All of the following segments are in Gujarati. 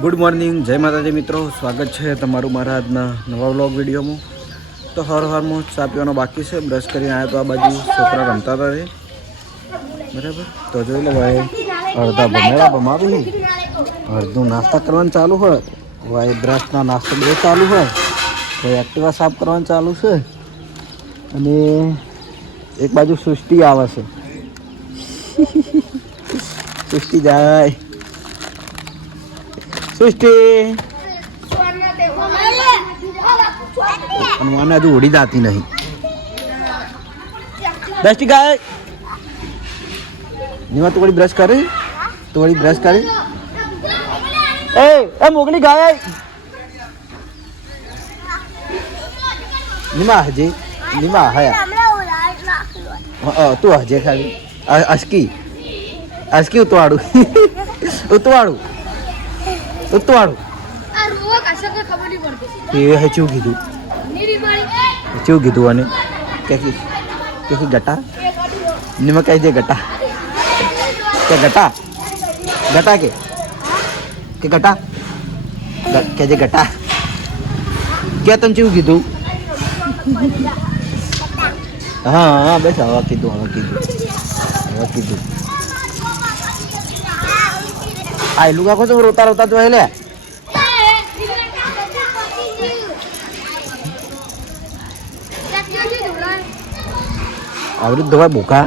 ગુડ મોર્નિંગ, જય માતાજી મિત્રો. સ્વાગત છે તમારું મારા આજના નવા વ્લોગ વિડીયોમાં. તો હવારમાં ચા પીવાનો બાકી છે. બ્રશ કરીને આવ્યા તો આ બાજુ છોકરા રમતા હતા રે બરાબર. તો જોઈ લો ભાઈ, અડધા ભમેડા ભમાવી, અડધું નાસ્તા કરવાનું ચાલુ હોય, ભાઈ બ્રશના નાસ્તો બધો ચાલુ હોય, ભાઈ એક્ટિવા સાફ કરવાનું ચાલુ છે, અને એક બાજુ સૃષ્ટિ આવે છે. સૃષ્ટિ જાય, સૃષ્ટિ મને હજુ ઉડી જાતી નહીં. બેસ્ટી ગાય નિવા તું વળી બ્રશ કરી, તું વળી બ્રશ કરી. એ મોગલી ગાય નિમા હજી નિમા હયા તું હજે ખાલી અસ્કી અસ્કી ઉતવાડું ઉતવાડું ઉતવાડું એ હે ચું કીધું ચું કીધું અને કે ગટા નિમા કહી દે ગટા કે ગટા ગટા કે ગટા કે જે ગટા કે તને ચું કીધું. હા બસ હવે કીધું હવે કીધું. આ લુગા કો તો રોતા રોતા તો લે આવડી દવા બોકા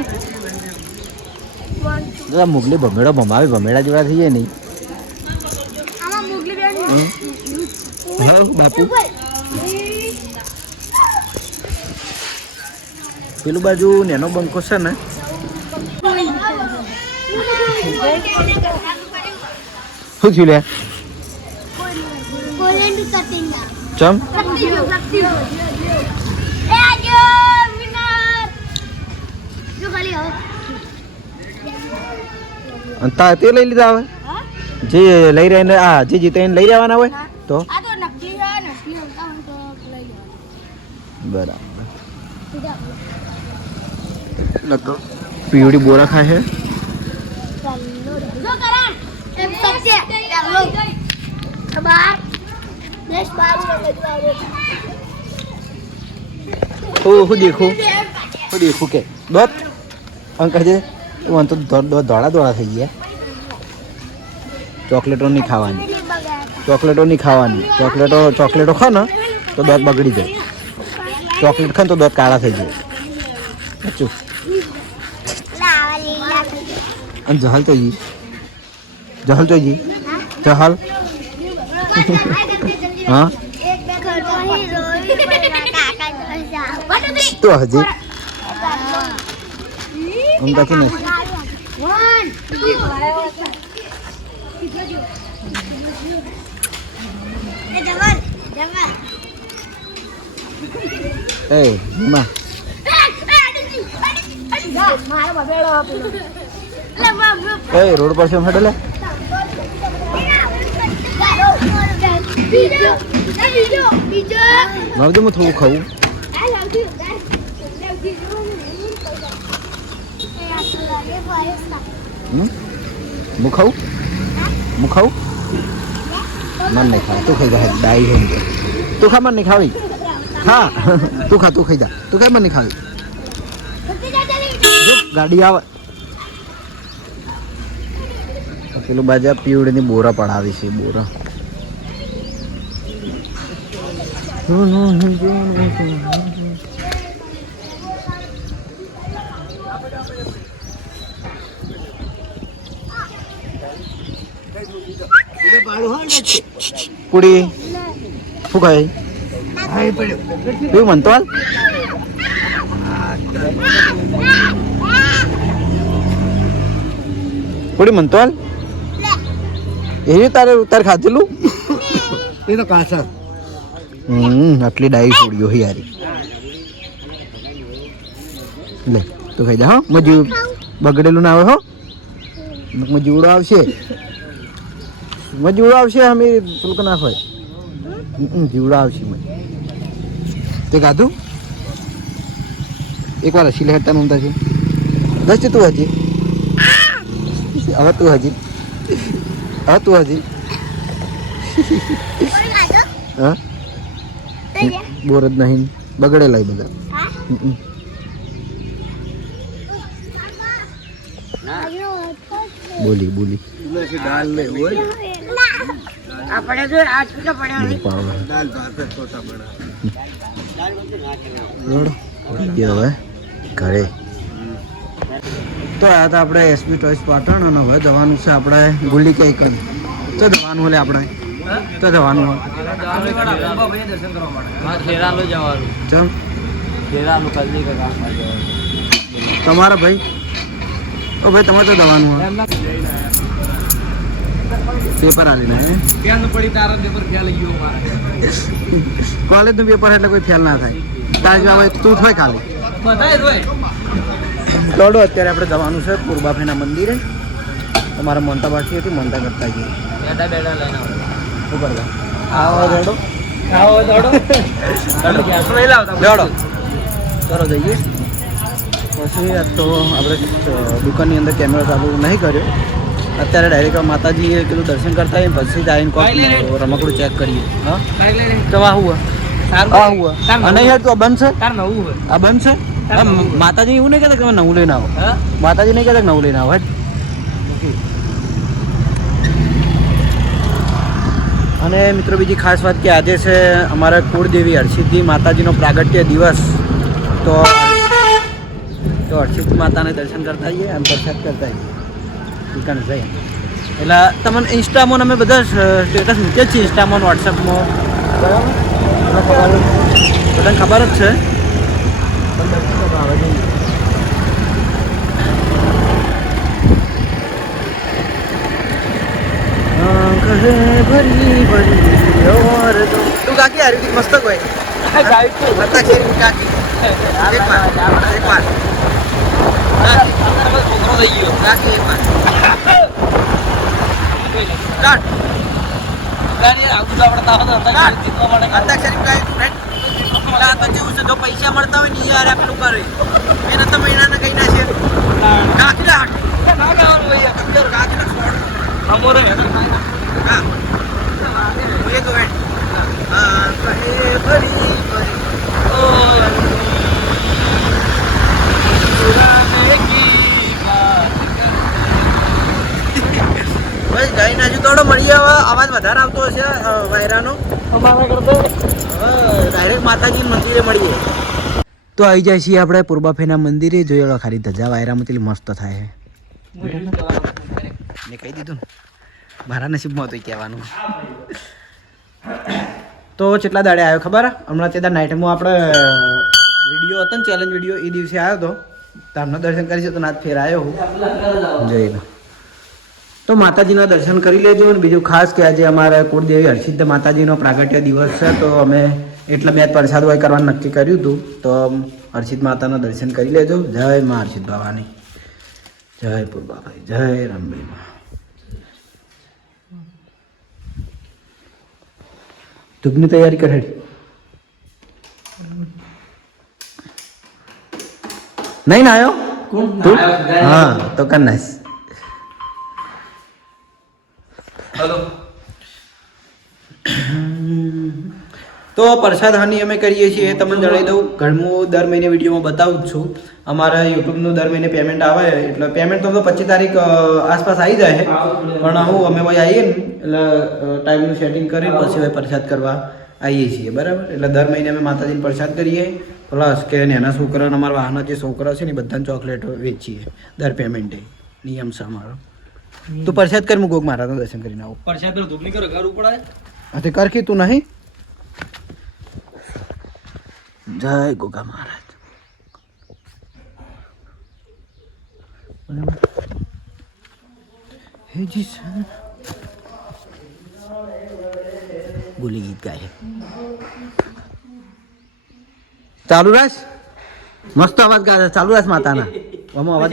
દાદા મોગલી ભમેડો ભમાવી ભમેડા જેવા થઈ જાય નહીં. બાપુ પેલું બાજુ નેનો બંકો છે ને, શું થયું લે ચમ તે લઈ લીધા હવે જે લઈ રહ્યા ને આ જે જીતે લઈ રહેવાના હોય તો બરાબર. પીવડી બોરા ખાય છે. હું દેખું કે દોત અંકલ છે મને તો દોડા થઈ ગયા. ચોકલેટો નહીં ખાવાની, ચોકલેટો ખા ને તો દાંત બગડી જાય. ચોકલેટ ખાને તો દાંત કાળા થઈ જાય. સાચું. અને જહલ તો જી જહલ હા તો હજી અમદાથી નથી. એ માં રોડ પર છે હેડલે લાવજો હું થોડું ખાવું. હું ખાઉં મન નહીં ખાવ તું ખાઈ જા ડાઈ હે તું ખા મન નહીં ખાવી હા તું ખાઈ જા તું ખાઈ મન નહીં ખાવી. ગાડી આવે પેલું બાજા પીવડીની બોરા પડાવી છે બોરા. પૂડી શું ખાય એવું મનતો હાલ પૂડી મનતો હાલ એ તારે ખાધેલું એ તો કાસા આટલી ડાઈ છોડ્યો યારી લે તો ખાઈ જા. હા મજૂર બગડેલું ના આવે હો મજૂરો આવશે અમે પેલું ના હોય જીવડા આવશે મને તે ખાધું એકવાર હસી લેતા નહોતા છે દસ તું હજી હવે તું હજી હા બોર જ નહીં બગડેલા બધા બોલી બોલી દાલ લે હોય આપણે જો આજ તો પડ્યા દાલ ભાત છોટા બડા લોડ હવે ઘરે તો આ તો આપણે એસબી ચોઈસ પાટણ અને હવે જવાનું છે આપણે ગુલ્લી કઈ કરી તો જવાનું હોય આપણે તો જવાનું હોય તમારા ભાઈ ઓ ભાઈ તમારે તો જવાનું હોય પેપર આલીને કોલેજનું પેપર એટલે કોઈ ફેલ ના થાય તાજ તું થોય ખાલી દોડો અત્યારે આપણે જવાનું છે પૂર્બાફેના મંદિરે અમારા મોન્ટા બાકી હતી મોન્ટા કરતા જઈએ શું કરવા આવો દોડો દોડો ચલો જઈએ પછી તો આપણે દુકાનની અંદર કેમેરો ચાલુ નહીં કર્યો અત્યારે ડાયરેક્ટ માતાજીએ કીધું દર્શન કરતા આવીએ પછી જ આવીને કોઈ રમકડું ચેક કરીએ હા તો આ હુઆ અને યાર તું આ બંધ છે આ બંધ છે માતાજી એવું નહીં કહેતા કે તમે નવું લઈને આવો માતાજી નહીં કહેતા કે નવું લઈને આવો અને મિત્રો બીજી ખાસ વાત કે આજે છે અમારા કુળદેવી હરસિદ્ધિ માતાજીનો પ્રાગટ્ય દિવસ તો હરસિદ્ધિ માતાને દર્શન કરતા આવીએ અને પ્રસાદ કરતા આવીએ દુકાન જઈએ એટલે તમને ઇન્સ્ટામાં અમે બધા સ્ટેટસ મૂકીએ જ છીએ ઇન્સ્ટામાં વોટ્સઅપમાં બરાબર બધાને ખબર જ છે ભરી તું કાકી હારી મસ્ત કોઈ કાકી એક વાર છોકરો થઈ ગયો કાકી એક વાર જો પૈસા મળતા હોય ને યાર પેલું કરે એના તો મહિનાને કઈ ના છે કાકી ગાઈને હજુ થોડો મળી આવે અવાજ વધારે આવતો હશે વાયરાનો ડાયરેક્ટ માતાજી મંદિરે મળીએ તો આવી જાય છીએ આપણે પૂર્બાફેના મંદિરે જોયેલો ખાલી ધજા વાયરામાં મસ્ત થાય મેં કહી દીધું મારા નસીબમાં હતું કહેવાનું તો કેટલા દાડે આવ્યો ખબર હમણાં તે નાઇટમાં આપણે વિડીયો હતો ને ચેલેન્જ વિડીયો એ દિવસે આવ્યો હતો તારના દર્શન કરીશું તો નાથ ફેર આવ્યો હું જઈ લો તો માતાજીના દર્શન કરી લેજો અને બીજું ખાસ કે આજે અમારા કુળદેવી હરસિદ્ધ માતાજીનો પ્રાગટ્ય દિવસ છે તો અમે એટલે બે પ્રસાદ હોય કરવાનું નક્કી કર્યું હતું તો હરસિદ્ધ માતાના દર્શન કરી લેજો જય મા હરસિદ્ધ બાવાની જય પૂર્વાભાઈ જય રામભાઈ મા ધૂપની તૈયારી કરે નહીં ના આવ્યો તું હા તો કર નાખ હેલો તો પ્રસાદ હાની અમે કરીએ છીએ એ તમને જણાવી દઉં ઘણું દર મહિને વિડીયોમાં બતાવું જ છું અમારા યુટ્યુબનું દર મહિને પેમેન્ટ આવે એટલે પેમેન્ટ તો 25 તારીખ આસપાસ આવી જાય પણ હું અમે ભાઈ આવીએ ને એટલે ટાઈમનું સેટિંગ કરીને પછી ભાઈ પ્રસાદ કરવા આવીએ છીએ બરાબર એટલે દર મહિને અમે માતાજીને પ્રસાદ કરીએ પ્લસ કે નાના છોકરાને અમારા વાહના જે છોકરા છે ને બધાને ચોકલેટો વેચીએ દર પેમેન્ટે નિયમ છે અમારો તું પ્રસાદ કર હું ગોગ મહારાજનું દર્શન કરીને આવું પ્રસાદ પેલો ધૂપની કરો ઘર ઉપર હા તે કર કે તું નહીં જય ગોગા મહારાજ હે જી સર બોલી ગીત ગાય ચાલુ રાખ મસ્ત અવાજ ગાય ચાલુ રાખ માતાના અવાજ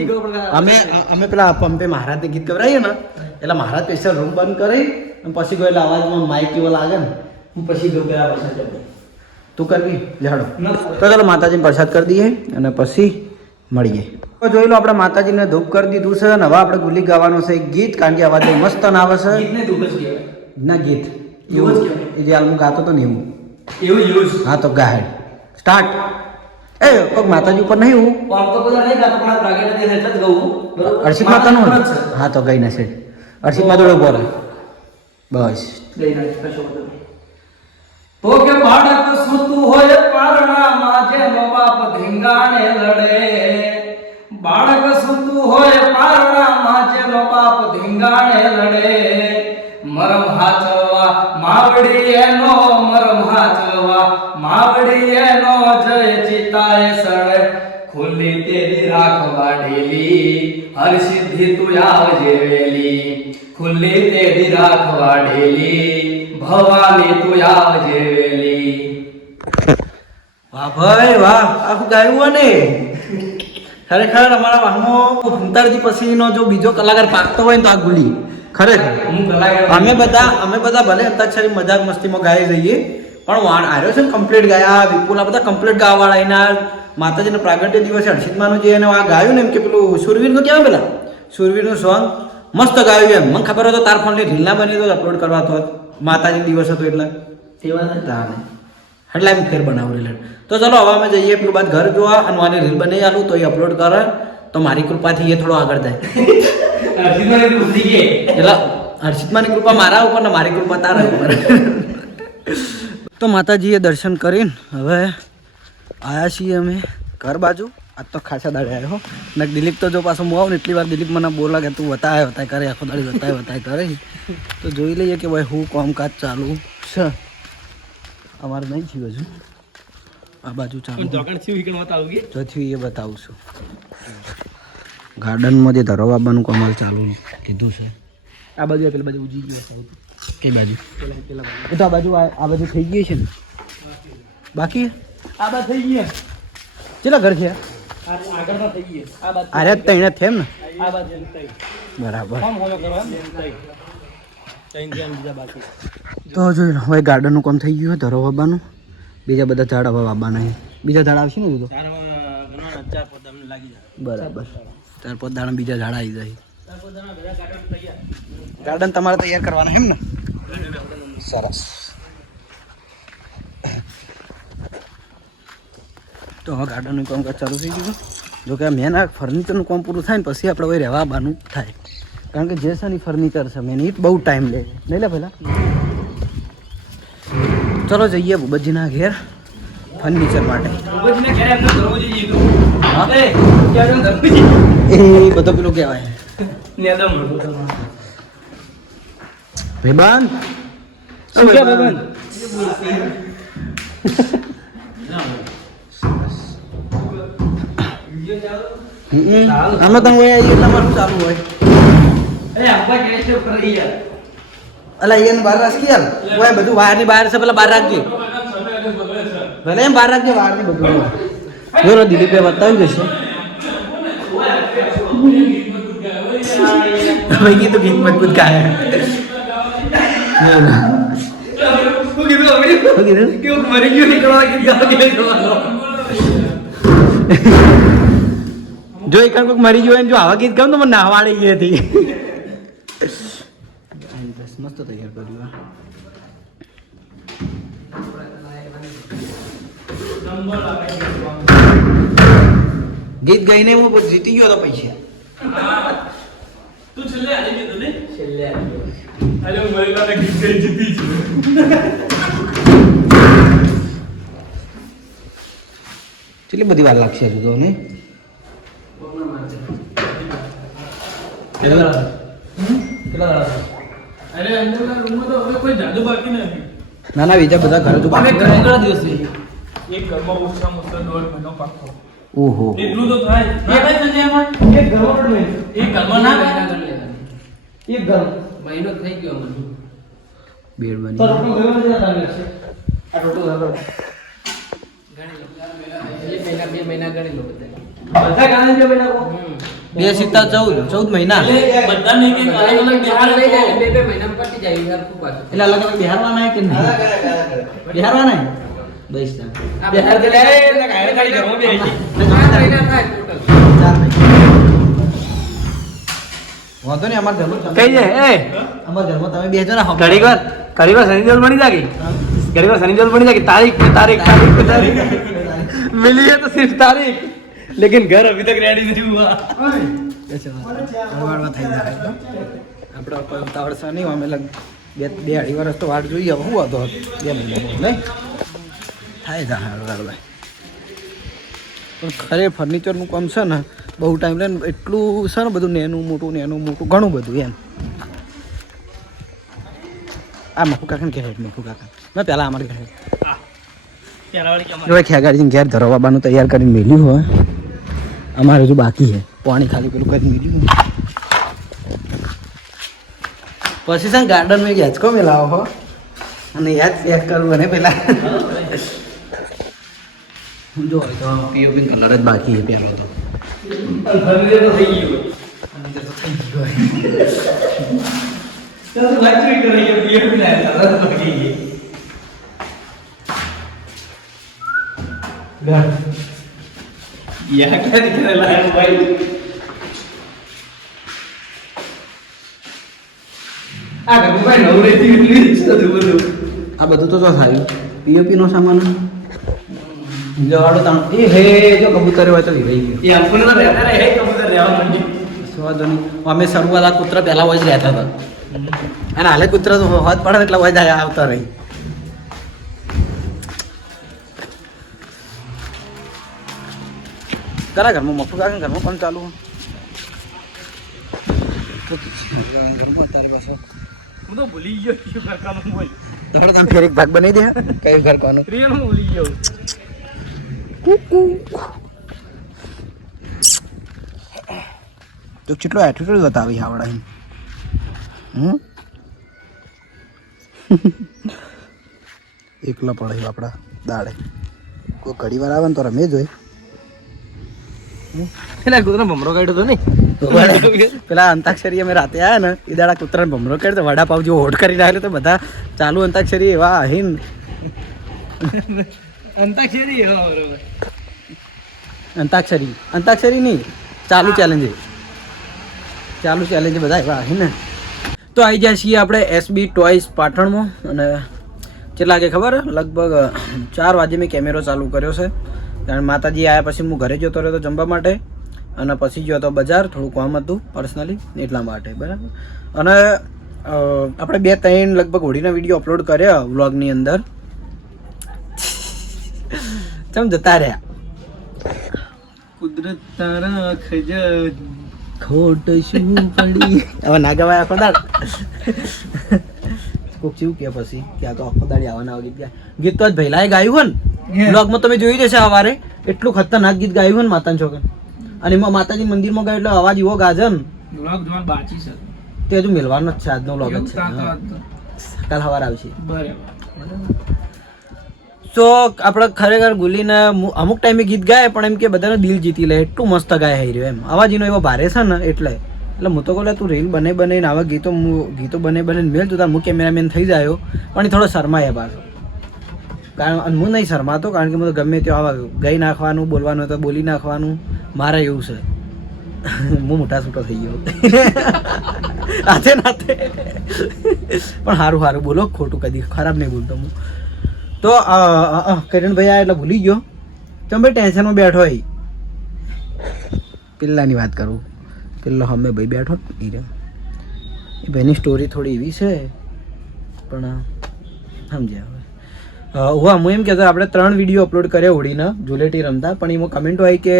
અમે પેલા પંપે મહારાજને ગીત ગવરાઈએ ને એટલે મહારાજ સ્પેશિયલ રૂમ બંધ કરી અને પછી કોઈ અવાજમાં માઇક એવો લાગે ને હું પછી ગયો પેલા પ્રસાદ તું કરવી લેડો તો ચાલો માતાજીને પ્રસાદ કરી દઈએ અને પછી મળીએ તો જોઈ લો આપણે માતાજીને ધૂપ કરી દીધું છે અને હવે આપણે ગુલી ગાવાનું છે ગીત કારણ કે અવાજ મસ્ત ના આવે છે ના ગીત એવું જ કહેવાય. એ જે હાલ હું ગાતો તો ને એવું. એવું જ. હા તો ગાહેડ સ્ટાર્ટ. એ કોક માતાજી ઉપર નહીં હું આમ તો બધા નહીં ગાતો પણ આ પ્રાગટ્ય દિવસે એટલે જ ગાઉં. બરોબર? અર્ષિત માતાનું માતાનું જ છે. હા તો ગઈ નશે અર્ષિત માતા ઉભો રહે બસ. ગઈ નાખી, કશો વાંધો નહીં. તો કે બાળક સૂતું હોય પારણામાં જેનો બાપ ધીંગાણે લડે. બાળક સૂતું હોય પારણામાં જેનો બાપ ધીંગાણે લડે. મરમ હાચવા માવડી એનો મરમ હાચવા માવડી એનો જય ચિતાએ સળે. ખુલ્લી તેરી રાખવા ઢેલી હર સિદ્ધિ તું આવજે વેલી. ખુલ્લી તેરી રાખવા ઢેલી ભવાની તું આવજે વેલી. વાહ ભાઈ વાહ આખું ગાયું હોય ને ખરેખર અમારા વાહમાં ભૂમતારજી પછીનો જો બીજો કલાકાર પાકતો હોય ને તો આ ગુલી ખરેખર. હું કલાકાર અમે બધા ભલે અંતાક્ષરી મજાક મસ્તીમાં ગાઈ જઈએ પણ વાણ આવ્યો છે ને કમ્પ્લીટ ગાયા વિપુલ આ બધા કમ્પ્લીટ ગાવાવાળા એના માતાજીના પ્રાગટ્ય દિવસે હર્ષિતમાનું જે એને આ ગાયું ને એમ કે પેલું સુરવીરનું કહેવાય પેલા સુરવીરનું સોંગ મસ્ત ગાયું એમ મને ખબર હતો તાર ફોનની રીલ ના બની તો અપલોડ કરવા તો માતાજી દિવસ હતો એટલે તેવા ને તાને એટલે એમ ફેર બનાવું રીલ. તો ચલો હવે અમે જઈએ પેલું બાદ ઘર જોવા અને આની રીલ બનાવી આલું તો એ અપલોડ કરે તો મારી કૃપાથી એ થોડો આગળ જાય. અર્જુનને ભૂલી ગઈ. એટલે હર્ષિતમાની કૃપા મારા ઉપર ને મારી કૃપા તારા ઉપર. તો માતાજીએ દર્શન કરીને હવે આવ્યા છીએ અમે ઘર બાજુ. આજ તો ખાસા દાડે આવ્યો હો ને દિલીપ તો જો પાછો હું આવું ને એટલી વાર દિલીપ મને બોલા કે તું વતાય કરે આખો દાડી વતાય કરે. તો જોઈ લઈએ કે ભાઈ હું કામકાજ ચાલુ છે. અમારે નહીં થયું હજુ આ બાજુ ચાલુ જોથી એ બતાવું છું. ગાર્ડનમાં જે ધરો બાબાનું કમાલ ચાલુ કીધું છે. આ બાજુ પેલી બાજુ ઉજી ગયો છે. કઈ બાજુ પેલા એ તો આ બાજુ થઈ ગઈ છે ને બાકી આ બાજુ થઈ ગઈ. કેટલા ઘર છે આગળ ના થઈ ગઈ. આ બાજુ અરે તઈને થેમ ને આ બાજુ થઈ. બરાબર. કામ હોલો કરો એમ થઈ. ચૈન ધ્યાન બીજા બાકી. તો જોઈ લો હવે ગાર્ડનનું કામ થઈ ગયું ધરો બાબાનું. બીજા બધા ઝાડ હવે બાબાના છે. બીજા ઝાડ આવશે ને તો ચાર પદ અમને લાગી જાય. બરાબર 4-5 દાડા બીજા ઝાડ આવી જાય. 4 પદના બધા ગાર્ડન તૈયાર. ગાર્ડન તમારે તૈયાર કરવાના એમ ને સરસ. તો હવે ગાર્ડનનું કામકાજ ચાલુ થઈ ગયું. જો કે મેન આ ફર્નિચરનું કામ પૂરું થાય ને પછી આપણે હવે રહેવા આવવાનું થાય કારણ કે જે છે ને ફર્નિચર છે મેન ઈટ બહુ ટાઈમ લે નહીં લે પહેલાં. ચલો જઈએ ભૂપતજીના ઘેર ફર્નિચર માટે. ભૂપતજીને ઘરે એમને દરવાજે જીતું. હા એ ક્યાં દરવાજે એ બધો પેલું કહેવાય નેદમ ભાઈબાન શું કે ભાઈબંધ? અમે તો હોય એટલે મારું ચાલુ હોય. એ આપા કે છે પર યાર. અલા એને બહાર રાખી યાર ઓય બધું વાયરની બહાર છે પેલા બહાર રાખજે ભલે એમ બહાર રાખજે વાયરની બધું જોરો દિલીપે બતાવી જશે ભાઈ કીધું ગીત મજબૂત ગાય શું કીધું આવડી? શું કીધું કેવું મરી ગયું નીકળવા કે ગાવ કે જવાનો. જો એક કોઈક મરી ગયો ને જો આવા ગીત ગાઉં તો મને નાહવાડી ગઈ હતી. મસ્ત તૈયાર કર્યું ગીત ગાઈને હું જીતી ગયો તો પૈસા. તું છેલ્લે આવી ગયો ને? છેલ્લે આવી ગયો. અરે મરેલા ગીત ગઈ જીતી છું. કેટલી બધી વાર લાગશે હજુ તો નહીં કેટલા અરે અંદરના રૂમમાં તો હવે કોઈ જાદુ બાકી નથી. ના ના બીજા બધા ઘરે તો અમે બાકી ઘણા ઘણા દિવસ થઈ એક ઘરમાં ઓછામાં ઓછા 1.5 મહિનો પાકો ઓહો એટલું તો થાય એ ભાઈ સંજયમાં એક ઘરમાં નહીં. એક ઘરમાં ના એક ઘર મહિનો થઈ ગયો મને બેડ બની તો રોટલો ગયો નથી તારે છે આ રોટલો ગયો બે મહિના ગણી લો બધા બધા ગાને જે બેટા કો 2 સિત્તા 14 મહિના બધા ને એક અલગ અલગ બિહાર લઈ જાય બે મહિનામાં પતી જાય યાર ખૂબ વાત એટલે અલગ અલગ બિહારવાના કે નહીં બિહારવાના બસ આ બિહાર કે લે ને ગાય ખાલી ઘરમાં બે આવી 4 મહિના થાય ટોટલ 4 મહિના વાંધો નહીં અમારા ઘરમાં કઈ છે એ અમારા ઘરમાં તમે બેસજો ને ઘડીક વાર ઘણી વાર સની દેઓલ બની જાય ઘણી વાર સनी देओल बनी जाएगी तारीख पे तारीख तारीख पे तारीख मिली है तो सिर्फ तारीख लेकिन घर अभी तक रेडी नहीं हुआ થઈ જાય આપણે કોઈ ઉતાવળ છે નહીં અમે બે અઢી વર્ષ તો વાટ જોઈએ હું હતો 2 મહિના નહીં થાય જાય હળવાળવા પણ ખરે ફર્નિચરનું કામ છે ને બહુ ટાઈમ લે એટલું છે ને બધું નેનું મોટું ઘણું બધું એમ આ મફુ કાકા કે હેડ મફુ કાકા મેં પહેલાં અમારે ઘરે જો ખેગાડીને ઘેર ધરવાબાનું તૈયાર કરીને મેલ્યું હોય અમારે હજુ બાકી છે પાણી ખાલી પેલું કરીને મેલ્યું પછી છે ગાર્ડનમાં એક યાચકો મેલાવો હો અને યાદ ચેક કરવું અને પેલા જો તો પીઓપી કલર જ બાકી છે પહેલો તો થઈ ગયું આ બધું તો શું થયું પીઓપી નો સામાન જો આડો તાણ એ હે જો કબૂતર હોય તો રહી ગયો એ આપણને તો રહેતા રહે કબૂતર રહેવા માંડી સ્વાદો નહીં અમે શરૂઆત આ કૂતરા પહેલા હોય જ રહેતા હતા અને હાલે કૂતરા તો હોત પડે એટલે હોય આવતા રહી કરા ઘરમાં મફુ કાકા ઘરમાં પણ ચાલુ ઘરમાં તારી પાસે હું તો ભૂલી ગયો શું કરવાનું હોય તો તમે ફેર એક ભાગ બનાવી દે કઈ ઘર કોનો રિયલ હું ભૂલી ગયો તો કેટલો એટીટ્યુડ બતાવી આવડા એકલા પડે આપણા દાડે કોઈ ઘડી વાર આવે ને તો રમે જોઈ પેલા કૂતરા ભમરો કાઢ્યો તો નહીં પેલા અંતાક્ષરી અમે રાતે આવ્યા ને એ દાડા કૂતરાને ભમરો કાઢ્યો તો વડાપાવ જેવો હોટ કરી નાખેલો તો બધા ચાલુ અંતાક્ષરી એવા હિન અંતાક્ષરી અંતાક્ષરી નહીં ચાલુ ચેલેન્જ બધા એવા હે ને તો આવી જાય છીએ આપણે એસબી ટોયસ પાટણમાં અને કેટલા વાગે ખબર લગભગ 4 વાગે મેં કેમેરો ચાલુ કર્યો છે કારણ માતાજી આવ્યા પછી હું ઘરે જતો રહ્યો તો જમવા માટે અને પછી ગયો તો બજાર થોડું કામ હતું પર્સનલી એટલા માટે બરાબર અને આપણે 2-3 લગભગ હોળીના વિડીયો અપલોડ કર્યા વ્લોગની અંદર ચમ જતા રહ્યા કુદરત તારા ખજાન ખોટ શું પડી હવે ના ગવાય આખો દાડ કોક ચીવું કે પછી કે આ તો આખો દાડી આવવાના ગીત તો જ ભૈલાએ ગાયું હોય ને બ્લોગમાં તમે જોઈ જશે સવારે એટલું ખતરનાક ગીત ગાયું હોય ને માતાના છોકરા અને એમાં માતાજી મંદિરમાં ગાયું એટલે અવાજ એવો ગાજન બ્લોગ જોવાનું બાકી છે તે હજુ મેળવાનો જ છે આજનો બ્લોગ જ છે કાલ સવારે આવશે બરાબર તો આપણે ખરેખર ગુલીને અમુક ટાઈમે ગીત ગાય પણ એમ કે બધાનો દિલ જીતી લે એટલું મસ્ત ગાય હઈ રહ્યો એમ અવાજ એનો એવો ભારે છે ને એટલે હું તો કહું તું રીલ બનાવીને આવા ગીતો બનાવીને મેળ તું તાર હું કેમેરામેન થઈ જાય પણ એ થોડો શરમાય પાછો કારણ હું નહીં શરમાતો કારણ કે હું તો ગમે ત્યાં આવા ગઈ નાખવાનું બોલવાનું તો બોલી નાખવાનું મારે એવું છે હું મોટા છૂટો થઈ ગયો નાતે પણ સારું બોલો ખોટું કદી ખરાબ નહીં બોલતો હું તો કિરણભાઈ આ એટલે ભૂલી ગયો તમે ભાઈ ટેન્શનમાં બેઠો હોય પેલાની વાત કરું પેલો અમે ભાઈ બેઠો એ ભાઈની સ્ટોરી થોડી એવી છે પણ સમજ્યા હવે હું એમ કહેતો આપણે 3 વિડીયો અપલોડ કર્યા હોળીના ધૂળેટી રમતા પણ એમાં કમેન્ટ હોય કે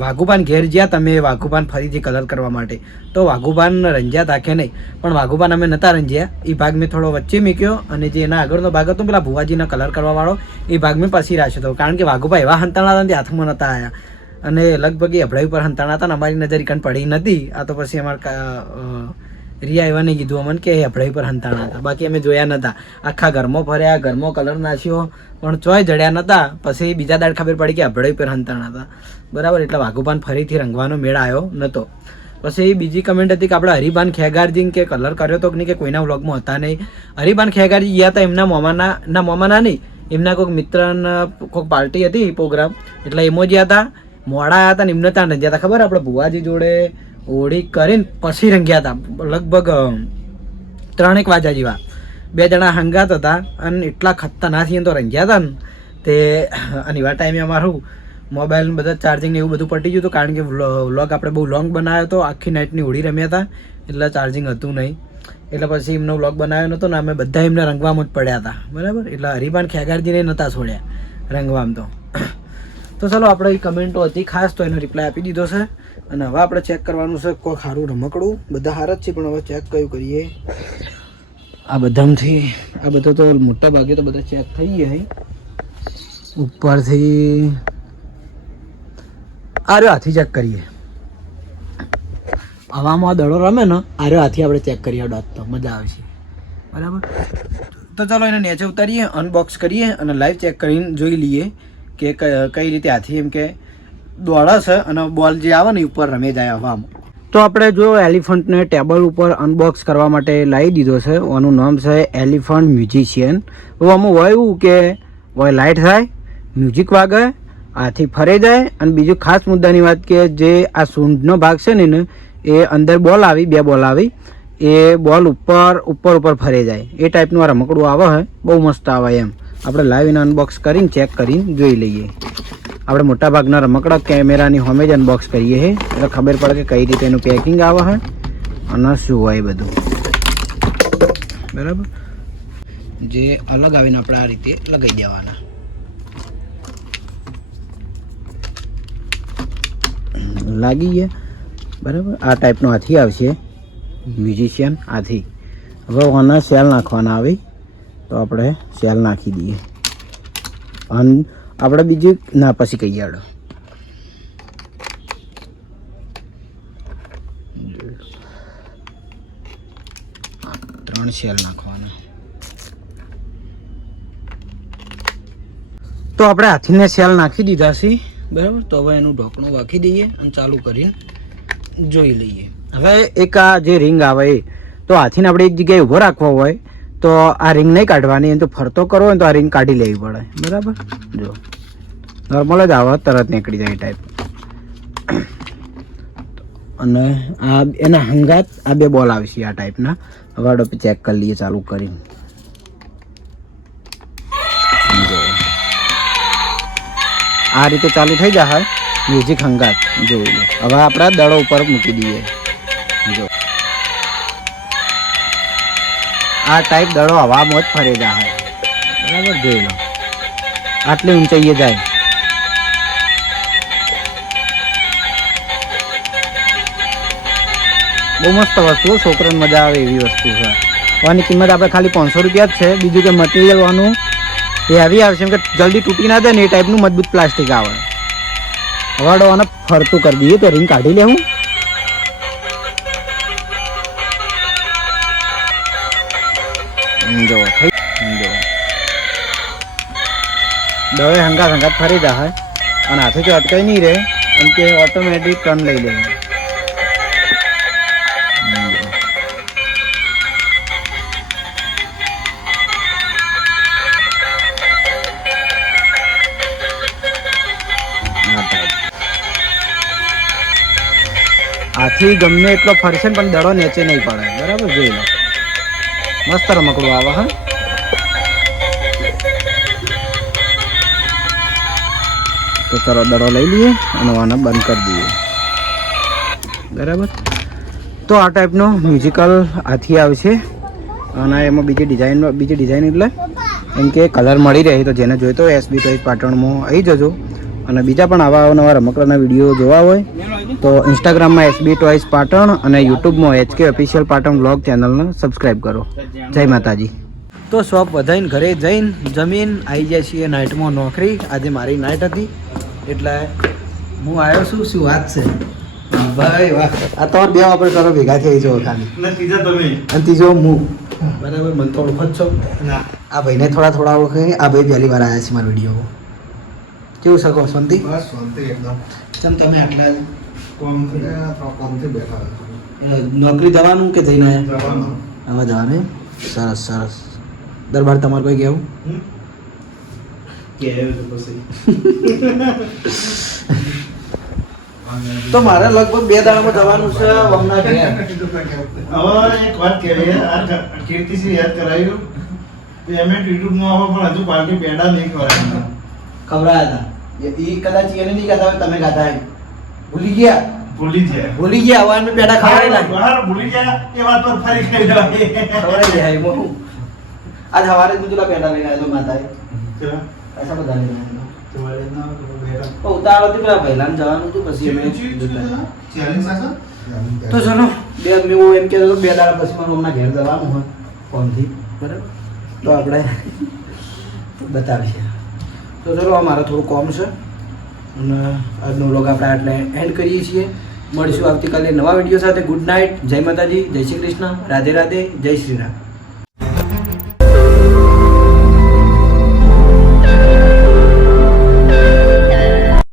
વાઘુબાન ઘેર જ્યાં તમે વાઘુબાન ફરીથી કલર કરવા માટે તો વાઘુબાન રંજ્યા તાકે નહીં પણ વાઘુબાન અમે નહોતા રંજ્યા એ ભાગ મેં થોડો વચ્ચે મૂક્યો અને જે એના આગળનો ભાગ હતો પેલા ભુવાજીના કલર કરવાવાળો એ ભાગ મેં પછી રાખ્યો હતો કારણ કે વાઘુભાઈ એવા હંતાણા હતા ને હાથમાં નહોતા આવ્યા અને લગભગ એ અભડાઈ પર હંતાણા હતા ને અમારી નજર કણ પડી નથી આ તો પછી અમારા રિયા એવાને કીધું અમને કે અભડાઈ પર હંતાણા હતા બાકી અમે જોયા નહોતા આખા ઘરમાં ફર્યા ઘરમાં કલર નાખ્યો પણ ચોય જડ્યા નહોતા પછી બીજા દાડ ખબર પડી કે અભડાઈ પર હંતાણા હતા બરાબર એટલે વાઘુબાન ફરીથી રંગવાનો મેળ આવ્યો નહોતો પછી બીજી કમેન્ટ હતી કે આપણે હરિભાન ખેગારજી કે કલર કર્યો તો કે નહીં કે કોઈના વ્લોગમાં હતા નહીં હરિભાન ખેગારજી ગયા હતા એમના મોમાના નહીં એમના કોઈક મિત્રના કોઈક પાર્ટી હતી પ્રોગ્રામ એટલે એમાં જ્યાં હતા મોડા આવ્યા હતા ને એમને ત્યાં રંગ્યા હતા ખબર આપણે ભુવાજી જોડે હોળી કરીને પછી રંગ્યા હતા લગભગ 3-1 વાગ્યા જેવા 2 જણા હંગાત હતા અને એટલા ખતરનાક તો રંગ્યા હતા ને તે અને એવા ટાઈમે અમારું મોબાઈલ બધા ચાર્જિંગ ને એવું બધું પટી ગયું હતું કારણ કે વ્લોગ આપણે બહુ લોંગ બનાવ્યો હતો આખી નાઇટની હોળી રમ્યા હતા એટલે ચાર્જિંગ હતું નહીં એટલે પછી એમનો વ્લોગ બનાવ્યો નહોતો ને અમે બધા એમને રંગવામાં જ પડ્યા હતા બરાબર એટલે હરિભાન ખેગારજીને નહોતા છોડ્યા રંગવામાં તો ચલો આપણે કમેન્ટો હતી ખાસ તો એનો રિપ્લાય આપી દીધો છે અને હવે આપણે ચેક કરવાનું છે કોઈ સારું રમકડું બધા સારા જ છે પણ હવે ચેક કયું કરીએ આ બધામાંથી આ બધા તો મોટા ભાગે તો બધા ચેક થઈ ગયા ઉપરથી આર્યો હાથી ચેક કરીએ હવામાં દડો રમે ને આર્યો હાથી આપણે ચેક કરીએ ડોટ તો મજા આવશે બરાબર તો ચાલો એને નીચે ઉતારીએ અનબોક્સ કરીએ અને લાઈવ ચેક કરીને જોઈ લઈએ કે કઈ રીતે હાથી એમ કે દોડે છે અને બોલ જે આવે ને ઉપર રમે જાય હવામાં તો આપણે જો એલિફન્ટને ટેબલ ઉપર અનબોક્સ કરવા માટે લાવી દીધો છે આનું નામ છે એલિફન્ટ મ્યુઝિશિયન તો આમાં હોય એવું કે હોય લાઇટ થાય મ્યુઝિક વાગે હાથી ફરે જાય અને બીજું ખાસ મુદ્દાની વાત કે જે આ સૂંઢનો ભાગ છે ને એ અંદર બોલ આવી 2 બોલ આવી એ બોલ ઉપર ફરે જાય એ ટાઈપનું આ રમકડું આવે છે બહુ મસ્ત આવે એમ આપણે લાઈવ એને અનબોક્સ કરીને ચેક કરીને જોઈ લઈએ આપણે મોટા ભાગના રમકડા કેમેરાની હોમે જ અનબોક્સ કરીએ છીએ એટલે ખબર પડે કે કઈ રીતે એનું પેકિંગ આવે છે અને શું હોય બધું બરાબર જે અલગ આવીને આપણે આ રીતે લગાવી દેવાના લાગી ગયા બરાબર આ ટાઈપનો હાથી આવશે મ્યુઝિશિયન હાથી હવે આના સેલ નાખવાના આવી તો આપણે સેલ નાખી દઈએ અને આપણે બીજું ના પછી કહીએ આડો 3 સેલ નાખવાના તો આપણે હાથીને સેલ નાખી દીધા છે બરાબર તો હવે એનું ઢોકણું વાખી દઈએ અને ચાલુ કરીને જોઈ લઈએ હવે એક આ જે રિંગ આવે એ તો હાથીને આપણે એક જગ્યાએ ઊભો રાખવો હોય તો આ રિંગ નહીં કાઢવાની એમ તો ફરતો કરવો હોય તો આ રિંગ કાઢી લેવી પડે બરાબર જો નોર્મલ જ આવે તરત નીકળી જાય ટાઈપ અને આ એના હંગાત આ 2 બોલ આવશે આ ટાઈપના હવે આપણે ચેક કરી લઈએ ચાલુ કરીને આ રીતે ચાલુ થઈ જાય મ્યુઝિક હંગાત જોઈ લો હવે આપણે દડો ઉપર મૂકી દઈએ જો આ ટાઈપ દડો હવામાં જ ફરે જાય બરાબર જોઈ લો આટલી ઊંચાઈએ જાય બહુ મસ્ત વસ્તુ છોકરાને મજા આવે એવી વસ્તુ છે આની કિંમત આપણે ખાલી 500 રૂપિયા જ છે બીજું કે મટીરિયલ વાનું એ હેવી આવશે એમ કે જલ્દી તૂટી ના જાય ને એ ટાઈપનું મજબૂત પ્લાસ્ટિક આવે હવાડો આને ફરતું કરી દઈએ તો રિંગ કાઢી લેવું જો થઈ જો દવે હંગાત ફરી જાય અને હાથે તો અટકાઈ નહીં રહે એમ કે ઓટોમેટિક ટર્ન લઈ લે હાથી ગમે એટલો ફરશે પણ દડો નીચે નહીં પડે બરાબર જોઈ લો મસ્ત રમકડું આવે હા તો ચાલો દડો લઈ લઈએ અને આને બંધ કરી દઈએ બરાબર તો આ ટાઈપનો મ્યુઝિકલ હાથી આવશે અને એમાં બીજી ડિઝાઇન એટલે એમ કે કલર મળી રહે તો જેને જોઈતો હોય SB ટોયઝ પાટણમાં આવી જજો અને બીજા પણ આવા નવા રમકડાના વિડીયો જોવા હોય તો ઇન્સ્ટાગ્રામમાં SB ટોયઝ પાટણ અને યુટ્યુબમાં HK ઓફિશિયલ પાટણ બ્લોગ ચેનલને સબસ્ક્રાઈબ કરો જય માતાજી તો શોપ વધાઈને ઘરે જઈને જમીન આવી જાય છીએ નાઇટમાં નોકરી આજે મારી નાઇટ હતી એટલે હું આવ્યો છું શું વાત છે ભાઈ વાહ આ તમારે 2 આપણે કરો ભેગા થઈ જો ખાલી અને ત્રીજો હું બરાબર મને તો ઓળખો જ છો આ ભાઈને થોડા ઓળખે આ ભાઈ પહેલી વાર આવ્યા છે મારા વિડીયો કેવું શકો શાંતિ બસ શાંતિ એકદમ ચમ તમે આટલા કોમથી બેઠા નોકરી જવાનું કે જઈને જવાનું હવે જવાનું સરસ દરબાર તમારે કોઈ કેવું તો મારે લગભગ 2 દાડામાં જવાનું છે હમણાં ઘેર. હવે એક વાત કહેવી આ કીર્તિસિંહ યાદ કરાવ્યું પેમેન્ટ યુટ્યુબમાં આવે પણ હજુ પાર્ટી પેડા નહીં ખવડાવ્યા. ખવડાયા હતા એ કદાચ એને નહીં કહેતા હોય, તમે કહેતા હોય. ભૂલી ગયા ભૂલી ગયા હવે અમે પેડા ખવડાવી નાખ્યા. બહાર ભૂલી ગયા એ વાત પર ફરી કહી દેવાય. ખવડાવી ગયા એમાં હું. આજ સવારે જ પેલા પેડા લઈને આવ્યો માતાએ. ચલો, પૈસા બધા લઈને આવ્યો. ચલો, એના બેડા. તો ઉતાવળ હતી પેલા પહેલા જવાનું હતું પછી અમે જતા. ચેલેન્જ સાસા? તો ચલો હું એમ કહેતો હતો 2 દાડા પછી મારું હમણાં ઘેર જવાનું હોય ફોનથી, બરાબર? તો આપણે બતાવીએ. તો ચલો આ મારે થોડું કોમ છે અને આજનો વ્લોગ આપણે આટલે એન્ડ કરીએ છીએ. મળીશું આવતીકાલે નવા વિડીયો સાથે. ગુડ નાઇટ, જય માતાજી, જય શ્રી કૃષ્ણ, રાધે રાધે, જય શ્રી રામ.